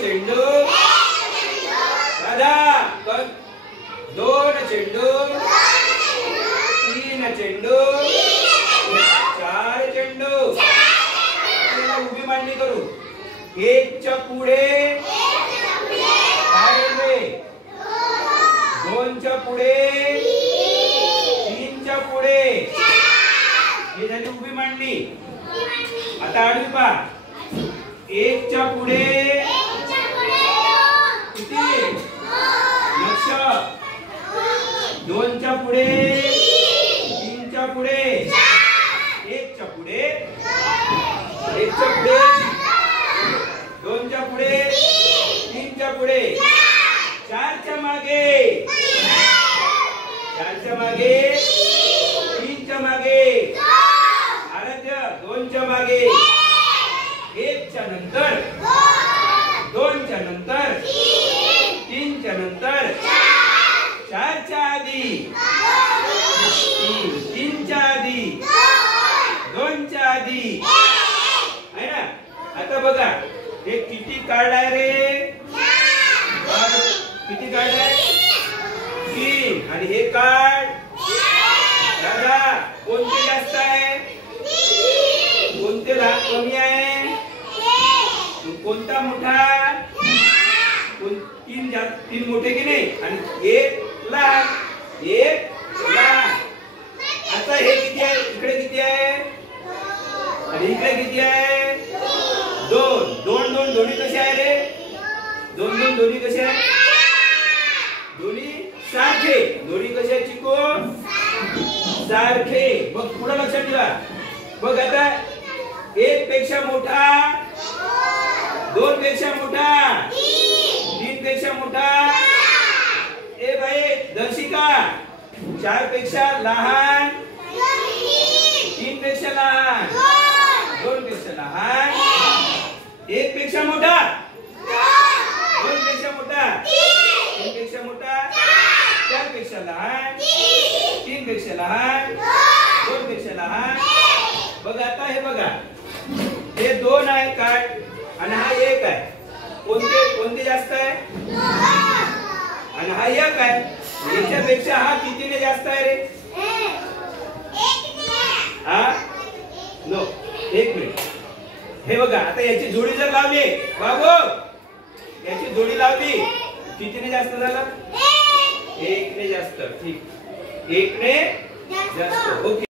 चेंडू दादा दोन चेंडू तीन चेंडू चार चेंडू उभी मांडणी करू एकच्या पुढे काय रे दोनच्या पुढे तीनच्या पुढे हे झाली उभी मांडणी आता आडवी पहा एकच्या पुढे किती लक्ष दोनच्या पुढे तीनच्या पुढे एकच्या पुढे दोनच्या पुढे तीनच्या पुढे चारच्या मागे तीनच्या मागे आराध्य दोनच्या मागे एकच्या नंतर दोनच्या नंतर तीनच्या नंतर चारच्या आधी तीनच्या आधी दोनच्या आधी आहे ना। आता बघा हे किती कार्ड आहे रे किती कार्ड आहे तीन आणि हे कार्ड दादा कोणते जास्त आहे कोणते कमी आहे कोणता मोठा तीन मोठे की नाही आणि एक लहान आता हे किती आहे इकडे किती आहे आणि इकडे किती आहे दोन दोन्ही कसे आहे रे दोन्ही कसे आहे दोन्ही सारखे दोन्ही कसे आहे चिको सारखे बघ पुढे लक्षात ठेवा बघ आता एक पेक्षा मोठा दोन पेक्षा मोठा तीन पेक्षा मोठा ए भाई दर्शिका चार पेक्षा लहान तीन पेक्षा लहान दोन पेक्षा लहान एक पेक्षा मोठा दोन पेक्षा मोठा तीन पेक्षा मोठा चार पेक्षा लहान तीन पेक्षा लहान दोन पेक्षा लहान बघा आता हे बघा हे दोन आहे कार्ड आणि हा एक आहे कोणते जास्त आहे आणि हा एक आहे याच्यापेक्षा हा कितीने जास्त आहे रे हा नो एक मिनिट हे बघा आता याची जोडी जर लावली बाबू याची जोडी लावली कितीने जास्त झाला एकने जास्त ठीक एकने जास्त ओके।